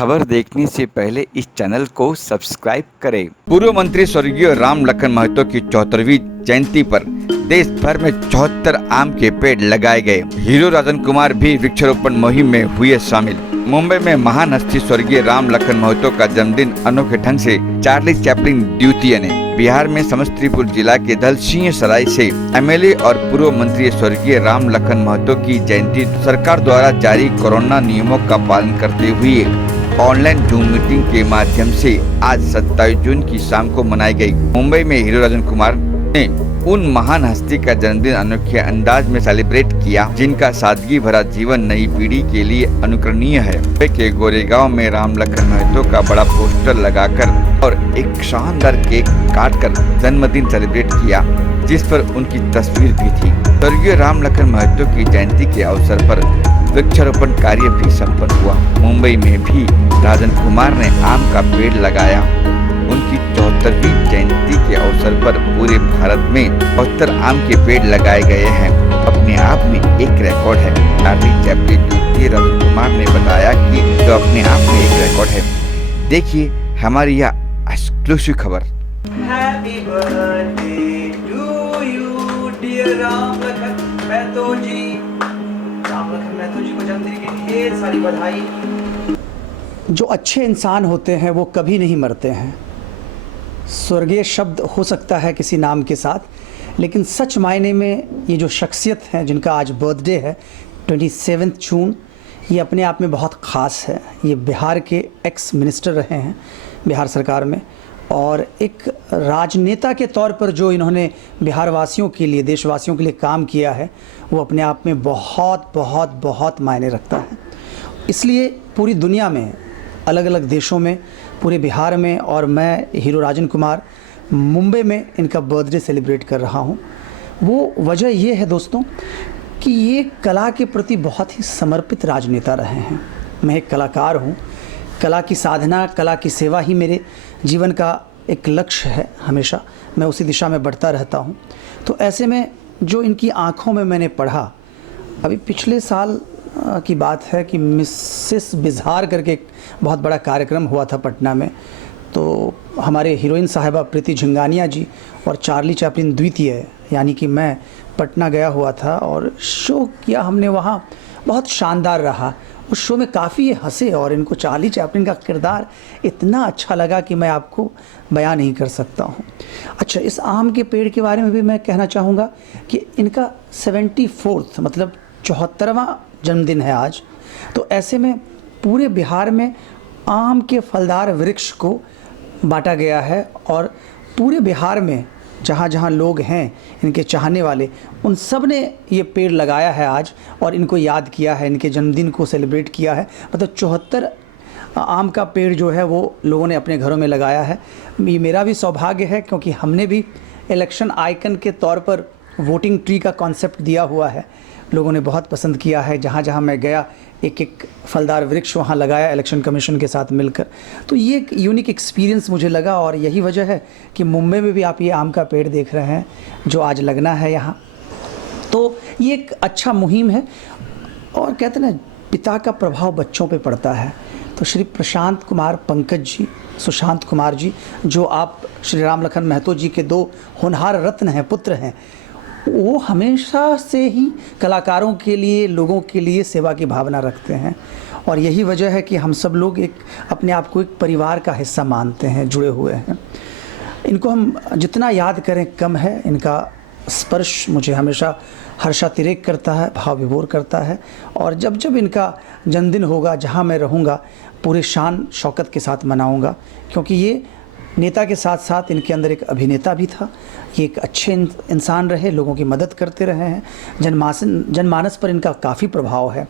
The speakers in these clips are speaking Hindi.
खबर देखने से पहले इस चैनल को सब्सक्राइब करें। पूर्व मंत्री स्वर्गीय राम लखन महतो की 74वीं जयंती पर देश भर में 74 आम के पेड़ लगाए गए। हीरो राजन कुमार भी वृक्षारोपण मुहिम में हुए शामिल। मुंबई में महान हस्ती स्वर्गीय राम लखन महतो का जन्मदिन अनोखे ढंग से चार्ली चैपलिन द्वितीय ने बिहार में समस्तीपुर जिला के दलसिंह सराय से एमएलए और पूर्व मंत्री स्वर्गीय राम लखन महतो की जयंती सरकार द्वारा जारी कोरोना नियमों का पालन करते हुए ऑनलाइन जूम मीटिंग के माध्यम से आज 27 जून की शाम को मनाई गई। मुंबई में हीरो राजन कुमार ने उन महान हस्ती का जन्मदिन अनोखे अंदाज में सेलिब्रेट किया जिनका सादगी भरा जीवन नई पीढ़ी के लिए अनुकरणीय है। मुंबई के गोरेगांव में राम लखन महतो का बड़ा पोस्टर लगाकर और एक शानदार केक काटकर जन्मदिन सेलिब्रेट किया, जिस पर उनकी तस्वीर भी थी। स्वर्गीय राम लखन महतो की जयंती के अवसर पर वृक्षारोपण कार्य भी संपन्न हुआ। मुंबई में भी राजन कुमार ने आम का पेड़ लगाया। उनकी 74वीं जयंती के अवसर पर पूरे भारत में 72 आम के पेड़ लगाए गए हैं। अपने आप में एक रिकॉर्ड है। चार्ली चैपलिन द्वितीय राजन कुमार ने बताया कि तो अपने आप में एक रिकॉर्ड है। देखिए हमारी यह एक्सक्लूसिव खबर। Happy birthday to you dear Ram Lakhan Mahto ji. Ram Lakhan Mahto ji को जन्मदिन की ढेर सारी बधाई। जो अच्छे इंसान होते हैं वो कभी नहीं मरते हैं। स्वर्गीय शब्द हो सकता है किसी नाम के साथ, लेकिन सच मायने में ये जो शख्सियत हैं जिनका आज बर्थडे है 27 जून, ये अपने आप में बहुत ख़ास है। ये बिहार के एक्स मिनिस्टर रहे हैं बिहार सरकार में, और एक राजनेता के तौर पर जो इन्होंने बिहार वासियों के लिए, देशवासियों के लिए काम किया है, वो अपने आप में बहुत बहुत बहुत मायने रखता है। इसलिए पूरी दुनिया में, अलग अलग देशों में, पूरे बिहार में, और मैं हीरो राजन कुमार मुंबई में इनका बर्थडे सेलिब्रेट कर रहा हूँ। वो वजह ये है दोस्तों कि ये कला के प्रति बहुत ही समर्पित राजनेता रहे हैं। मैं एक कलाकार हूँ। कला की साधना, कला की सेवा ही मेरे जीवन का एक लक्ष्य है। हमेशा मैं उसी दिशा में बढ़ता रहता हूँ। तो ऐसे में जो इनकी आँखों में मैंने पढ़ा, अभी पिछले साल की बात है कि मिसेस बिजहार करके एक बहुत बड़ा कार्यक्रम हुआ था पटना में। तो हमारे हीरोइन साहिबा प्रीति झिंगानिया जी और चार्ली चैपलिन द्वितीय यानी कि मैं पटना गया हुआ था और शो किया हमने वहाँ। बहुत शानदार रहा। उस शो में काफ़ी हंसे और इनको चार्ली चैपलिन का किरदार इतना अच्छा लगा कि मैं आपको बयान नहीं कर सकता हूँ। अच्छा, इस आम के पेड़ के बारे में भी मैं कहना चाहूँगा कि इनका 74th मतलब 74वां जन्मदिन है आज। तो ऐसे में पूरे बिहार में आम के फलदार वृक्ष को बांटा गया है और पूरे बिहार में जहाँ जहाँ लोग हैं इनके चाहने वाले, उन सब ने ये पेड़ लगाया है आज और इनको याद किया है, इनके जन्मदिन को सेलिब्रेट किया है। मतलब 74 आम का पेड़ जो है वो लोगों ने अपने घरों में लगाया है। ये मेरा भी सौभाग्य है क्योंकि हमने भी इलेक्शन आइकन के तौर पर वोटिंग ट्री का कॉन्सेप्ट दिया हुआ है। लोगों ने बहुत पसंद किया है। जहाँ जहाँ मैं गया एक एक फलदार वृक्ष वहाँ लगाया इलेक्शन कमीशन के साथ मिलकर। तो ये एक यूनिक एक्सपीरियंस मुझे लगा और यही वजह है कि मुंबई में भी आप ये आम का पेड़ देख रहे हैं जो आज लगना है यहाँ। तो ये एक अच्छा मुहिम है और कहते हैं ना, पिता का प्रभाव बच्चों पे पड़ता है। तो श्री प्रशांत कुमार पंकज जी, सुशांत कुमार जी, जो आप श्री राम लखन महतो जी के 2 होनहार रत्न हैं, पुत्र हैं, वो हमेशा से ही कलाकारों के लिए, लोगों के लिए सेवा की भावना रखते हैं। और यही वजह है कि हम सब लोग एक अपने आप को एक परिवार का हिस्सा मानते हैं, जुड़े हुए हैं। इनको हम जितना याद करें कम है। इनका स्पर्श मुझे हमेशा हर्षातिरेक करता है, भाव विभोर करता है। और जब जब इनका जन्मदिन होगा, जहाँ मैं रहूँगा, पूरे शान शौकत के साथ मनाऊँगा, क्योंकि ये नेता के साथ साथ इनके अंदर एक अभिनेता भी था। ये एक अच्छे इंसान रहे, लोगों की मदद करते रहे हैं। जनमानस पर इनका काफ़ी प्रभाव है।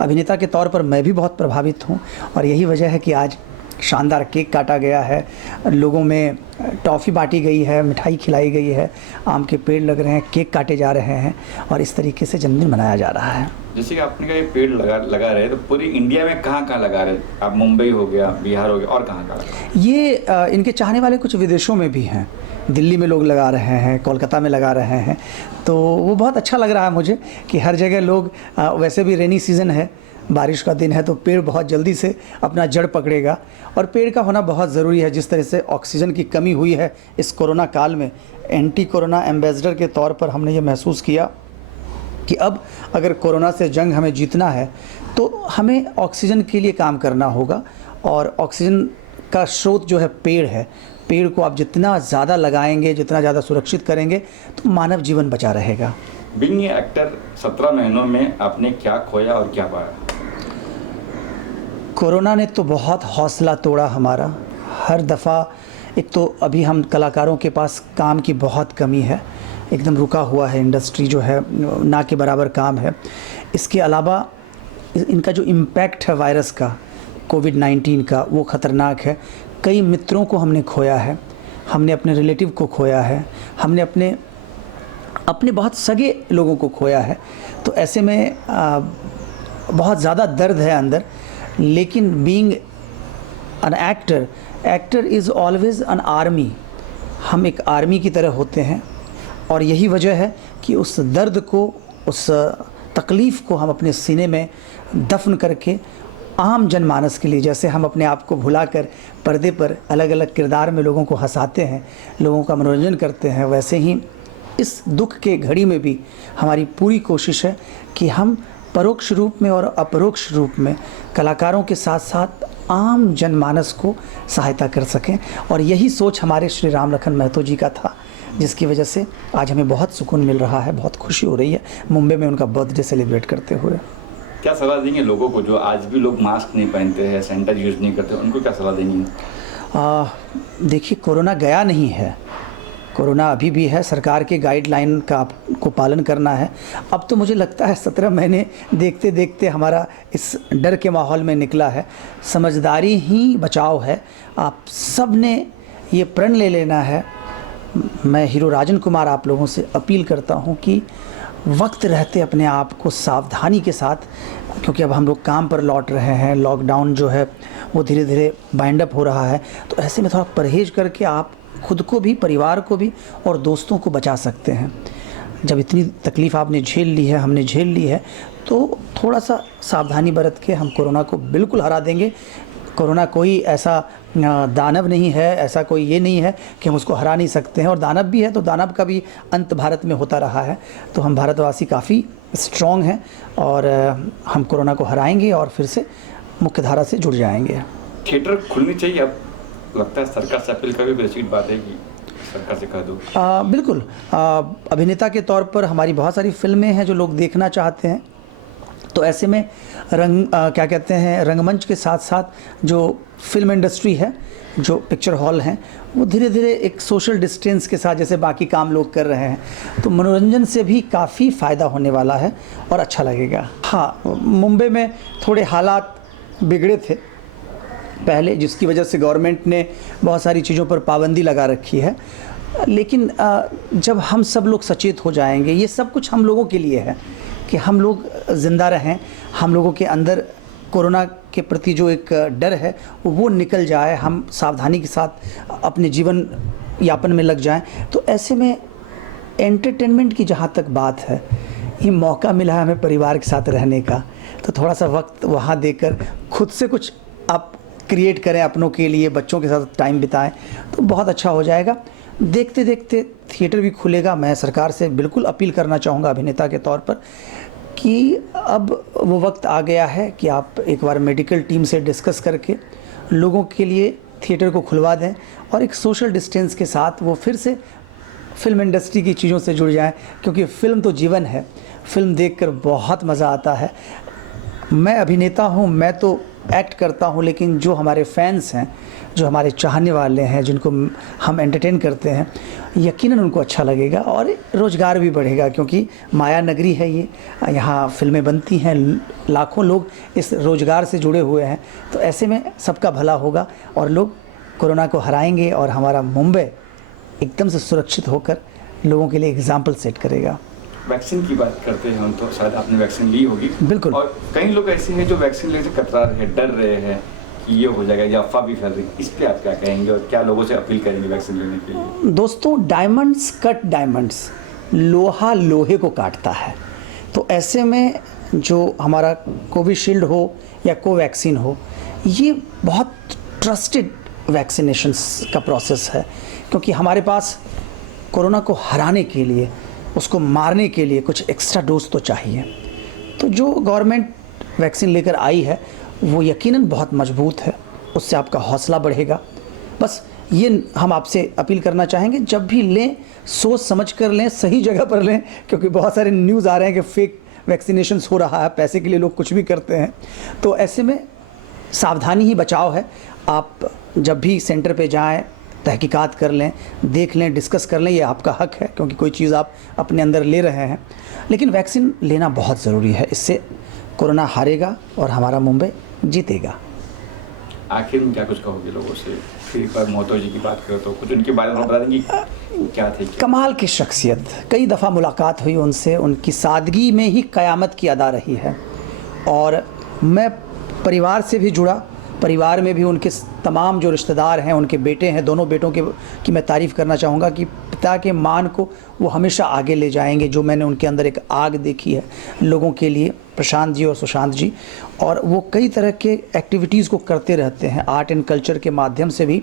अभिनेता के तौर पर मैं भी बहुत प्रभावित हूँ और यही वजह है कि आज शानदार केक काटा गया है, लोगों में टॉफ़ी बांटी गई है, मिठाई खिलाई गई है, आम के पेड़ लग रहे हैं, केक काटे जा रहे हैं और इस तरीके से जन्मदिन मनाया जा रहा है। जैसे कि आपने कहा ये पेड़ लगा रहे, तो पूरी इंडिया में कहाँ कहाँ लगा रहे? आप मुंबई हो गया, बिहार हो गया, और कहाँ कहाँ? ये इनके चाहने वाले कुछ विदेशों में भी हैं। दिल्ली में लोग लगा रहे हैं, कोलकाता में लगा रहे हैं। तो वो बहुत अच्छा लग रहा है मुझे कि हर जगह लोग, वैसे भी रेनी सीज़न है, बारिश का दिन है तो पेड़ बहुत जल्दी से अपना जड़ पकड़ेगा, और पेड़ का होना बहुत ज़रूरी है। जिस तरह से ऑक्सीजन की कमी हुई है इस कोरोना काल में, एंटी कोरोना एम्बेसडर के तौर पर हमने ये महसूस किया कि अब अगर कोरोना से जंग हमें जीतना है तो हमें ऑक्सीजन के लिए काम करना होगा, और ऑक्सीजन का स्रोत जो है पेड़ है। पेड़ को आप जितना ज़्यादा लगाएंगे, जितना ज़्यादा सुरक्षित करेंगे, तो मानव जीवन बचा रहेगा। बीइंग ए एक्टर 17 महीनों में आपने क्या खोया और क्या पाया? कोरोना ने तो बहुत हौसला तोड़ा हमारा। हर दफ़ा एक तो अभी हम कलाकारों के पास काम की बहुत कमी है, एकदम रुका हुआ है इंडस्ट्री जो है, ना के बराबर काम है। इसके अलावा इनका जो इम्पैक्ट है वायरस का, कोविड-19 का, वो ख़तरनाक है। कई मित्रों को हमने खोया है, हमने अपने रिलेटिव को खोया है, हमने अपने बहुत सगे लोगों को खोया है। तो ऐसे में बहुत ज़्यादा दर्द है अंदर। लेकिन being an actor is always an army. हम एक आर्मी की तरह होते हैं, और यही वजह है कि उस दर्द को, उस तकलीफ़ को हम अपने सीने में दफन करके आम जनमानस के लिए, जैसे हम अपने आप को भुलाकर पर्दे पर अलग अलग किरदार में लोगों को हंसाते हैं, लोगों का मनोरंजन करते हैं, वैसे ही इस दुख के घड़ी में भी हमारी पूरी कोशिश है कि हम परोक्ष रूप में और अपरोक्ष रूप में कलाकारों के साथ साथ आम जनमानस को सहायता कर सकें। और यही सोच हमारे श्री राम लखन महतो जी का था, जिसकी वजह से आज हमें बहुत सुकून मिल रहा है, बहुत खुशी हो रही है मुंबई में उनका बर्थडे सेलिब्रेट करते हुए। क्या सलाह देंगे लोगों को जो आज भी लोग मास्क नहीं पहनते हैं, सैनिटाइज यूज़ नहीं करते, उनको क्या सलाह देंगे? देखिए, कोरोना गया नहीं है, कोरोना अभी भी है। सरकार के गाइडलाइन का आपको पालन करना है। अब तो मुझे लगता है 17 महीने देखते देखते हमारा इस डर के माहौल में निकला है। समझदारी ही बचाव है। आप सब ने ये प्रण ले लेना है। मैं हीरो राजन कुमार आप लोगों से अपील करता हूँ कि वक्त रहते अपने आप को सावधानी के साथ, क्योंकि अब हम लोग काम पर लौट रहे हैं, लॉकडाउन जो है वो धीरे धीरे बाइंड अप हो रहा है, तो ऐसे में थोड़ा परहेज करके आप खुद को भी, परिवार को भी और दोस्तों को बचा सकते हैं। जब इतनी तकलीफ़ आपने झेल ली है, हमने झेल ली है, तो थोड़ा सा सावधानी बरत के हम कोरोना को बिल्कुल हरा देंगे। कोरोना कोई ऐसा दानव नहीं है, ऐसा कोई ये नहीं है कि हम उसको हरा नहीं सकते हैं। और दानव भी है तो दानव का भी अंत भारत में होता रहा है। तो हम भारतवासी काफ़ी स्ट्रॉन्ग हैं और हम कोरोना को हराएंगे और फिर से मुख्य धारा से जुड़ जाएंगे। थिएटर खुलनी चाहिए, अब लगता है सरकार से अपील करके भी अच्छी बात है कि सरकार से कह दो। बिल्कुल। अभिनेता के तौर पर हमारी बहुत सारी फिल्में हैं जो लोग देखना चाहते हैं, तो ऐसे में क्या कहते हैं, रंगमंच के साथ साथ जो फिल्म इंडस्ट्री है, जो पिक्चर हॉल हैं, वो धीरे धीरे एक सोशल डिस्टेंस के साथ जैसे बाकी काम लोग कर रहे हैं, तो मनोरंजन से भी काफ़ी फ़ायदा होने वाला है और अच्छा लगेगा। हाँ, मुंबई में थोड़े हालात बिगड़े थे पहले, जिसकी वजह से गवर्नमेंट ने बहुत सारी चीज़ों पर पाबंदी लगा रखी है। लेकिन जब हम सब लोग सचेत हो जाएंगे, ये सब कुछ हम लोगों के लिए है कि हम लोग ज़िंदा रहें, हम लोगों के अंदर कोरोना के प्रति जो एक डर है वो निकल जाए, हम सावधानी के साथ अपने जीवन यापन में लग जाएं। तो ऐसे में एंटरटेनमेंट की जहाँ तक बात है, ये मौका मिला है हमें परिवार के साथ रहने का, तो थोड़ा सा वक्त वहाँ देकर खुद से कुछ आप क्रिएट करें अपनों के लिए, बच्चों के साथ टाइम बिताएं, तो बहुत अच्छा हो जाएगा। देखते देखते थिएटर भी खुलेगा। मैं सरकार से बिल्कुल अपील करना चाहूँगा अभिनेता के तौर पर कि अब वो वक्त आ गया है कि आप एक बार मेडिकल टीम से डिस्कस करके लोगों के लिए थिएटर को खुलवा दें और एक सोशल डिस्टेंस के साथ वो फिर से फिल्म इंडस्ट्री की चीज़ों से जुड़ जाएं, क्योंकि फ़िल्म तो जीवन है। फिल्म देखकर बहुत मज़ा आता है। मैं अभिनेता हूँ, मैं तो एक्ट करता हूँ, लेकिन जो हमारे फैंस हैं, जो हमारे चाहने वाले हैं, जिनको हम एंटरटेन करते हैं, यकीनन उनको अच्छा लगेगा और रोज़गार भी बढ़ेगा, क्योंकि माया नगरी है ये, यहाँ फिल्में बनती हैं, लाखों लोग इस रोज़गार से जुड़े हुए हैं। तो ऐसे में सबका भला होगा और लोग कोरोना को हराएंगे और हमारा मुंबई एकदम से सुरक्षित होकर लोगों के लिए एग्जाम्पल सेट करेगा। वैक्सीन की बात करते हैं हम, तो शायद आपने वैक्सीन ली होगी। बिल्कुल। और कई लोग ऐसे हैं जो वैक्सीन लेने से कतरा रहे हैं, डर रहे हैं कि ये हो जाएगा, या अफवाह भी फैल रही है। इस पे आप क्या कहेंगे और क्या लोगों से अपील करेंगे वैक्सीन लेने के लिए? दोस्तों, डायमंड्स कट डायमंड्स, लोहा लोहे को काटता है। तो ऐसे में जो हमारा कोविशील्ड हो या कोवैक्सीन हो, ये बहुत ट्रस्टेड वैक्सीनेशंस का प्रोसेस है, क्योंकि हमारे पास कोरोना को हराने के लिए, उसको मारने के लिए कुछ एक्स्ट्रा डोज तो चाहिए। तो जो गवर्नमेंट वैक्सीन लेकर आई है वो यकीनन बहुत मजबूत है, उससे आपका हौसला बढ़ेगा। बस ये हम आपसे अपील करना चाहेंगे, जब भी लें सोच समझ कर लें, सही जगह पर लें, क्योंकि बहुत सारे न्यूज़ आ रहे हैं कि फेक वैक्सीनेशंस हो रहा है, पैसे के लिए लोग कुछ भी करते हैं। तो ऐसे में सावधानी ही बचाव है। आप जब भी सेंटर पे जाएं, तहकीकात कर लें, देख लें, डिस्कस कर लें, ये आपका हक है, क्योंकि कोई चीज़ आप अपने अंदर ले रहे हैं। लेकिन वैक्सीन लेना बहुत ज़रूरी है, इससे कोरोना हारेगा और हमारा मुंबई जीतेगा। आखिर में क्या कुछ कहोगे लोगों से? फिर एक बार महतो जी की बात करो तो कुछ उनके बारे में बता देंगे क्या थे? कमाल की शख्सियत, कई दफ़ा मुलाकात हुई उनसे, उनकी सादगी में ही क़यामत की अदा रही है। और मैं परिवार से भी जुड़ा, परिवार में भी उनके तमाम जो रिश्तेदार हैं, उनके बेटे हैं, दोनों बेटों की मैं तारीफ़ करना चाहूँगा कि पिता के मान को वो हमेशा आगे ले जाएंगे। जो मैंने उनके अंदर एक आग देखी है लोगों के लिए, प्रशांत जी और सुशांत जी, और वो कई तरह के एक्टिविटीज़ को करते रहते हैं, आर्ट एंड कल्चर के माध्यम से भी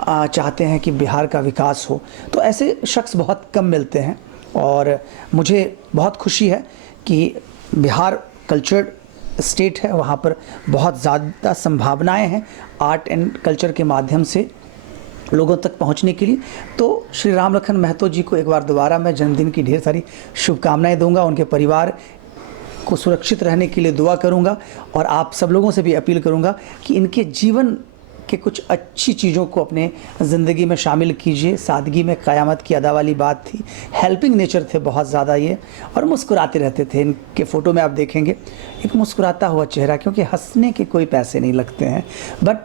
चाहते हैं कि बिहार का विकास हो। तो ऐसे शख्स बहुत कम मिलते हैं और मुझे बहुत खुशी है कि बिहार कल्चर स्टेट है, वहाँ पर बहुत ज़्यादा संभावनाएं हैं आर्ट एंड कल्चर के माध्यम से लोगों तक पहुँचने के लिए। तो श्री राम लखन महतो जी को एक बार दोबारा मैं जन्मदिन की ढेर सारी शुभकामनाएं दूंगा, उनके परिवार को सुरक्षित रहने के लिए दुआ करूंगा, और आप सब लोगों से भी अपील करूंगा कि इनके जीवन के कुछ अच्छी चीज़ों को अपने ज़िंदगी में शामिल कीजिए। सादगी में क़यामत की अदा वाली बात थी, हेल्पिंग नेचर थे बहुत ज़्यादा ये, और मुस्कुराते रहते थे। इनके फ़ोटो में आप देखेंगे एक मुस्कुराता हुआ चेहरा, क्योंकि हंसने के कोई पैसे नहीं लगते हैं, but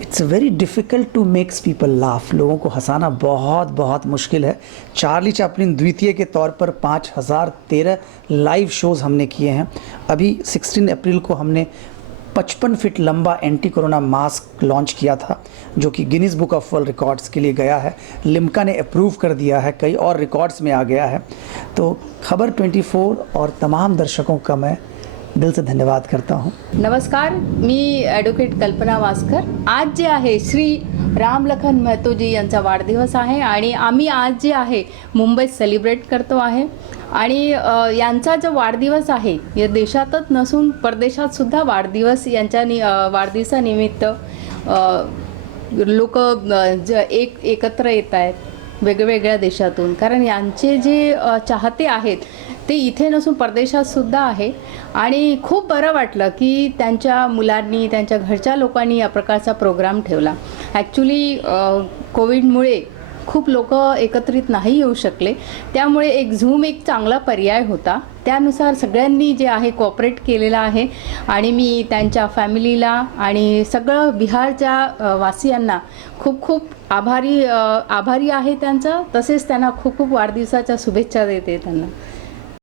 it's very difficult to makes people laugh. लोगों को हंसाना बहुत बहुत मुश्किल है। चार्ली चैपलिन द्वितीय के तौर पर 5013 लाइव शोज़ हमने किए हैं। अभी 16 अप्रैल को हमने 55 फीट लंबा एंटी कोरोना मास्क लॉन्च किया था, जो कि Guinness book of world records के लिए गया है। लिम्का ने अप्रूव कर दिया है, कई और रिकॉर्ड्स में आ गया है। तो खबर 24 और तमाम दर्शकों का मैं दिल से धन्यवाद करता हूँ। नमस्कार, मी ॲडव्होकेट कल्पना वासकर। आज जे आहे श्री राम लखन महतो जी यांचा वाढदिवस आहे आणि आम्ही आज जे आहे मुंबईत सेलिब्रेट करतो आहे। आणि यांचा जो वाढदिवस आहे या देशातच नसून परदेशात सुद्धा वाढदिवस यांच्या वाढदिवसानिमित्त लोक एकत्र येत आहेत वेगवेगळ्या देशातून, कारण यांचे जे चाहते आहेत ते इथे नसून परदेशात सुद्धा आहे। आणि खूप बरं वाटलं की त्यांच्या मुलांनी, त्यांच्या घरच्या लोकांनी या प्रकारचा प्रोग्राम ठेवला। ॲक्च्युली कोविडमुळे खूप लोक एकत्रित नाही येऊ शकले, त्यामुळे एक झूम एक चांगला पर्याय होता। त्यानुसार सगळ्यांनी जे आहे कोऑपरेट केलेला आहे आणि मी त्यांच्या फॅमिलीला आणि सगळं बिहारच्या वासियांना खूप खूप आभारी आहे त्यांचा। तसेच त्यांना खूप खूप वाढदिवसाच्या शुभेच्छा देते त्यांना।